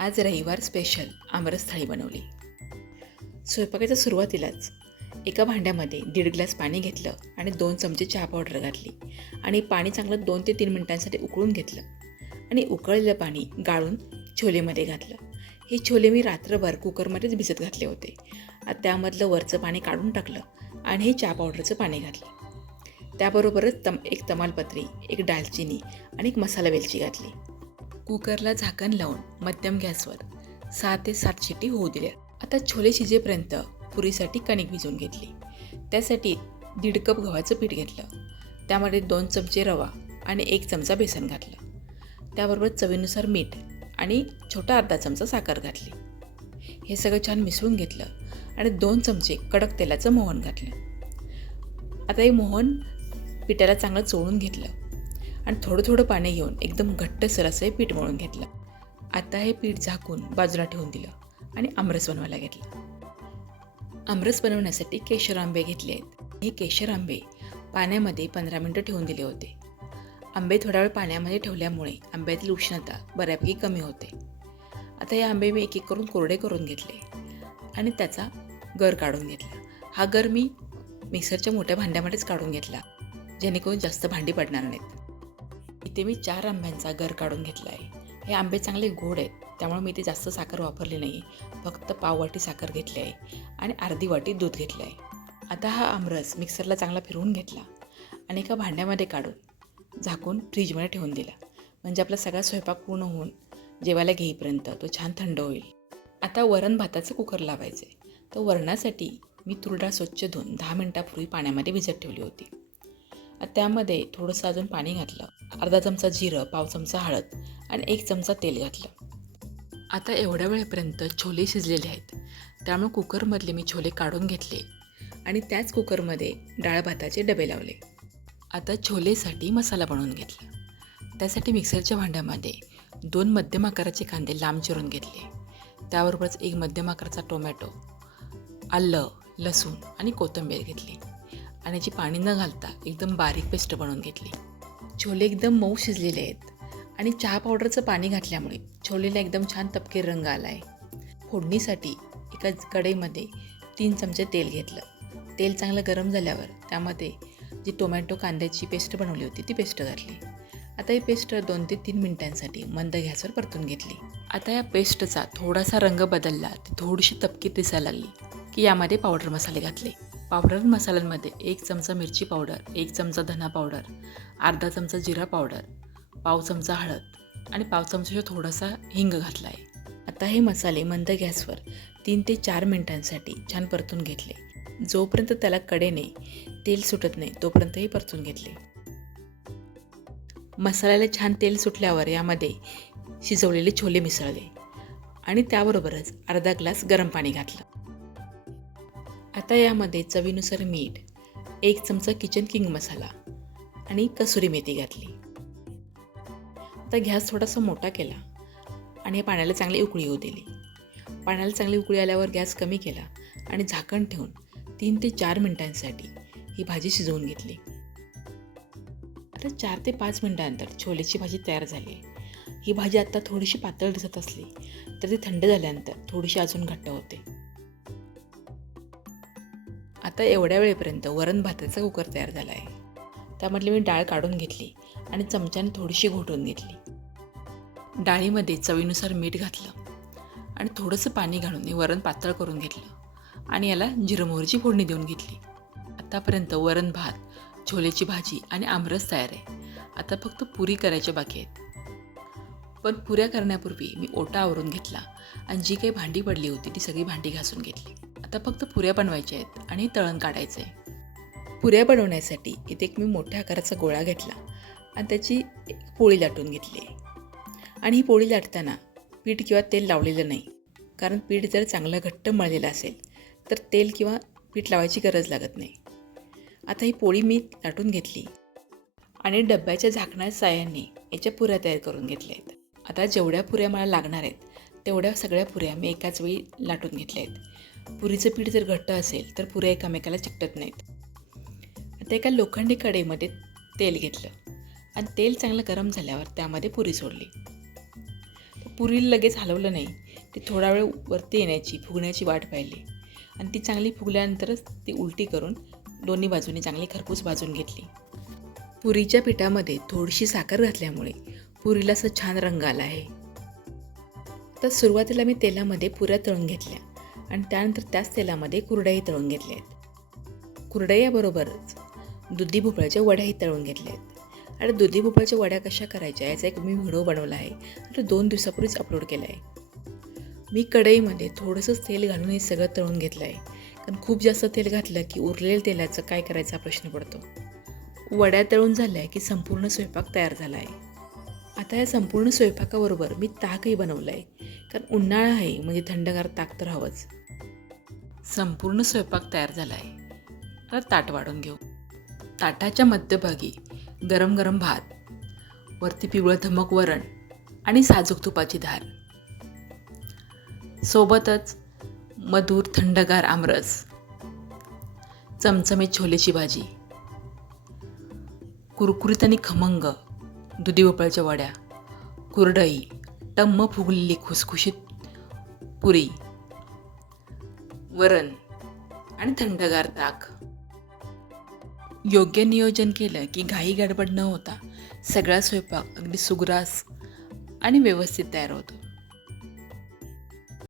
आज रविवार स्पेशल आमरस थाळी बनवली. स्वयंपाकाच्या सुरुवातीलाच एका भांड्यामध्ये 1.5 ग्लास पाणी घेतलं आणि 2 चमचे चहा पावडर घातली आणि पाणी चांगलं 2 ते 3 मिनिटांसाठी उकळून घेतलं आणि उकळलेलं पाणी गाळून छोलेमध्ये घातलं. हे छोले मी रात्रभर कुकरमध्येच भिजत घातले होते. आता त्यामधलं वरचं पाणी काढून टाकलं आणि हे चहा पावडरचं पाणी घातलं. त्याबरोबरच एक तमालपत्री, एक दालचिनी आणि एक मसाला वेलची घातली. कुकरला झाकण लावून मध्यम गॅसवर 6 ते 7 शिट्टी होऊ दिल्या. आता छोले शिजेपर्यंत पुरीसाठी कणिक भिजवून घेतली. त्यासाठी 1.5 कप गव्हाचं पीठ घेतलं. त्यामध्ये 2 चमचे रवा आणि 1 चमचा बेसन घातलं. त्याबरोबर चवीनुसार मीठ आणि छोटा अर्धा चमचा साखर घातली. हे सगळं छान मिसळून घेतलं आणि 2 चमचे कडक तेलाचं मोहन घातलं. आता हे मोहन पिठाला चांगलं चोळून घेतलं आणि थोडं थोडं पाणी घेऊन एकदम घट्टसर असं हे पीठ मळून घेतलं. आता हे पीठ झाकून बाजूला ठेवून दिलं आणि आमरस बनवायला घेतला. आमरस बनवण्यासाठी केशर आंबे घेतले आहेत. हे केशर आंबे पाण्यामध्ये 15 मिनिटं ठेवून दिले होते. आंबे थोडा वेळ पाण्यामध्ये ठेवल्यामुळे आंब्यातील उष्णता बऱ्यापैकी कमी होते. आता हे आंबे मी एक एक करून कोरडे करून घेतले आणि त्याचा गर काढून घेतला. हा गर मी मिक्सरच्या मोठ्या भांड्यामध्येच काढून घेतला, जेणेकरून जास्त भांडी पडणार नाहीत. इथे मी 4 आंब्यांचा गर काढून घेतला आहे. हे आंबे चांगले गोड आहेत, त्यामुळे मी इथे जास्त साखर वापरली नाही. फक्त पाव वाटी साखर घेतली आहे आणि अर्धी वाटी दूध घेतलं आहे. आता हा आमरस मिक्सरला चांगला फिरवून घेतला आणि एका भांड्यामध्ये काढून झाकून फ्रीजमध्ये ठेवून दिला. म्हणजे आपला सगळा स्वयंपाक पूर्ण होऊन जेवायला घेईपर्यंत तो छान थंड होईल. आता वरण भाताचं कुकर लावायचं आहे. तर वरणासाठी मी तूर डाळ स्वच्छ धुवून 10 मिनिटापूर्वी पाण्यामध्ये भिजत ठेवली होती. त्यामध्ये थोडंसं अजून पाणी घातलं, अर्धा चमचा जिरं, पाव चमचा हळद आणि 1 चमचा तेल घातलं. आता एवढ्या वेळेपर्यंत छोले शिजलेले आहेत, त्यामुळे कुकरमधले मी छोले काढून घेतले आणि त्याच कुकरमध्ये डाळ भाताचे डबे लावले. आता छोलेसाठी मसाला बनवून घेतला. त्यासाठी मिक्सरच्या भांड्यामध्ये 2 मध्यम आकाराचे कांदे लांब चिरून घेतले. त्याबरोबरच 1 मध्यम आकाराचा टोमॅटो, आलं, लसूण आणि कोथिंबीर घेतली आणि याची पाणी न घालता एकदम बारीक पेस्ट बनवून घेतली. छोले एकदम मऊ शिजलेले आहेत आणि चहा पावडरचं पाणी घातल्यामुळे छोलेला एकदम छान तपकीर रंग आला आहे. फोडणीसाठी एका कढईमध्ये 3 चमचे तेल घेतलं. तेल चांगलं गरम झाल्यावर त्यामध्ये जी टोमॅटो कांद्याची पेस्ट बनवली होती ती पेस्ट घातली. आता ही पेस्ट 2 ते 3 मिनिटांसाठी मंद गॅसवर परतून घेतली. आता या पेस्टचा थोडासा रंग बदलला, ती थोडीशी तपकीर दिसायला लागली की यामध्ये पावडर मसाले घातले. पावडर मसाल्यांमध्ये 1 चमचा मिरची पावडर, 1 चमचा धना पावडर, अर्धा चमचा जिरा पावडर, पाव चमचा हळद आणि पाव चमचा थोडासा हिंग घातला आहे. आता हे मसाले मंद गॅसवर 3 ते 4 मिनिटांसाठी छान परतून घेतले. जोपर्यंत त्याला कडेने तेल सुटत नाही तोपर्यंत हे परतून घेतले. मसाल्याला छान तेल सुटल्यावर यामध्ये शिजवलेले छोले मिसळले आणि त्याबरोबरच अर्धा ग्लास गरम पाणी घातलं. आता यामध्ये चवीनुसार मीठ, 1 चमचा किचन किंग मसाला आणि कसुरी मेथी घातली. आता गॅस थोडासा मोठा केला आणि पाण्याला चांगली उकळी येऊ दिली. पाण्याला चांगली उकळी आल्यावर गॅस कमी केला आणि झाकण ठेवून 3 ते 4 मिनिटांसाठी ही भाजी शिजवून घेतली. आता 4 ते 5 मिनिटांनंतर छोलेची भाजी तयार झाली आहे. ही भाजी आता थोडीशी पातळ दिसत असली तर ती थंड झाल्यानंतर थोडीशी अजून घट्ट होते. आता एवढ्या वेळेपर्यंत वरण भाताचा कुकर तयार झाला आहे. त्यामधली मी डाळ काढून घेतली आणि चमच्याने थोडीशी घोटून घेतली. डाळीमध्ये चवीनुसार मीठ घातलं आणि थोडंसं पाणी घालून हे वरण पातळ करून घेतलं आणि याला जिरं मोहरीची फोडणी देऊन घेतली. आतापर्यंत वरण भात, छोलेची भाजी आणि आमरस तयार आहे. आता फक्त पुरी करायच्या बाकी आहेत. पण पुऱ्या करण्यापूर्वी मी ओटा आवरून घेतला आणि जी काही भांडी पडली होती ती सगळी भांडी घासून घेतली. आता फक्त पुऱ्या बनवायच्या आहेत आणि तळण काढायचं आहे. पुऱ्या बनवण्यासाठी इथे एक मी मोठ्या आकाराचा गोळा घेतला आणि त्याची एक पोळी लाटून घेतली आणि ही पोळी लाटताना पीठ किंवा तेल लावलेलं नाही, कारण पीठ जर चांगलं घट्ट मळलेलं असेल तर तेल किंवा पीठ लावायची गरज लागत नाही. आता ही पोळी मी लाटून घेतली आणि डब्याच्या झाकणाच्या साहाय्याने याच्या पुऱ्या तयार करून घेतल्या आहेत. आता जेवढ्या पुऱ्या मला लागणार आहेत तेवढ्या सगळ्या पुऱ्या मी एकाच वेळी लाटून घेतल्या आहेत. पुरीचं पीठ जर घट्ट असेल तर पुऱ्या एकमेकाला चिकटत नाहीत. आता एका लोखंडी कढईमध्ये तेल घेतलं आणि तेल चांगलं गरम झाल्यावर त्यामध्ये पुरी सोडली. पुरीला लगेच हलवलं नाही. ती थोडा वेळ वरती येण्याची फुगण्याची वाट पाहिली आणि ती चांगली फुगल्यानंतरच ती उलटी करून दोन्ही बाजूनी चांगली खरपूस भाजून घेतली. पुरीच्या पिठामध्ये थोडीशी साखर घातल्यामुळे पुरीला असं छान रंग आला आहे. तर सुरुवातीला मी तेलामध्ये पुऱ्या तळून घेतल्या आणि त्यानंतर त्याच तेलामध्ये कुरडयाही तळून घेतल्या आहेत. कुरडयाबरोबरच दुधी भोपळ्याच्या वड्याही तळून घेतल्या आहेत. आणि दुधी भोपळ्याच्या वड्या कशा करायच्या याचा एक मी व्हिडिओ बनवला आहे, तो 2 दिवसापूर्वीच अपलोड केला आहे. मी कढईमध्ये थोडंसंच तेल घालून हे सगळं तळून घेतलं आहे, कारण खूप जास्त तेल घातलं की उरलेल्या तेलाचं काय करायचा प्रश्न पडतो. वड्या तळून झाल्या की संपूर्ण स्वयंपाक तयार झाला आहे. आता या संपूर्ण स्वयंपाकाबरोबर मी ताकही बनवलं आहे, कारण उन्हाळा आहे म्हणजे थंडगार ताक तर हवंच. संपूर्ण स्वयंपाक तयार झाला आहे. तर ताट वाढून घेऊ. ताटाच्या मध्यभागी गरम गरम भात, वरती पिवळं धमक वरण आणि साजूक तुपाची धार, सोबतच मधुर थंडगार आमरस, चमचमीत छोलेची भाजी, कुरकुरीत आणि खमंग दुधी भोपळ्याच्या वड्या, कुरडई, टम्म फुगलेली खुसखुशीत पुरी, वरण आणि थंडगार ताक. योग्य नियोजन केलं की घाई गडबड न होता सगळा स्वयंपाक अगदी सुग्रास आणि व्यवस्थित तयार होतो.